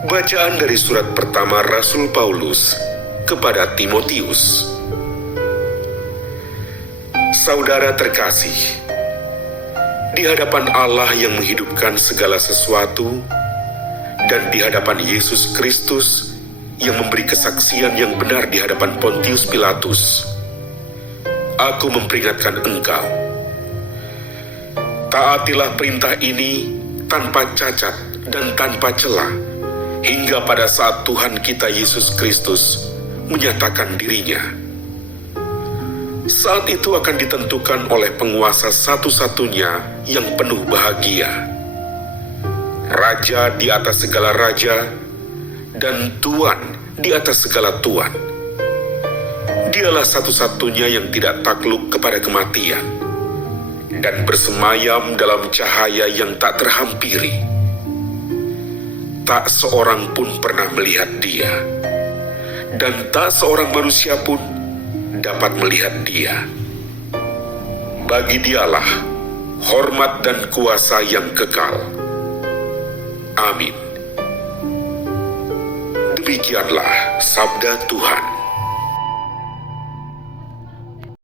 Bacaan dari surat pertama Rasul Paulus kepada Timotius. Saudara terkasih, di hadapan Allah yang menghidupkan segala sesuatu dan di hadapan Yesus Kristus yang memberi kesaksian yang benar di hadapan Pontius Pilatus, aku memperingatkan engkau. Taatilah perintah ini tanpa cacat dan tanpa celah, hingga pada saat Tuhan kita Yesus Kristus menyatakan dirinya. Saat itu akan ditentukan oleh penguasa satu-satunya yang penuh bahagia, Raja di atas segala raja, dan Tuan di atas segala tuan. Dialah satu-satunya yang tidak takluk kepada kematian, dan bersemayam dalam cahaya yang tak terhampiri. Tak seorang pun pernah melihat dia, dan tak seorang manusia pun dapat melihat dia. Bagi dialah hormat dan kuasa yang kekal. Amin. Demikianlah sabda Tuhan.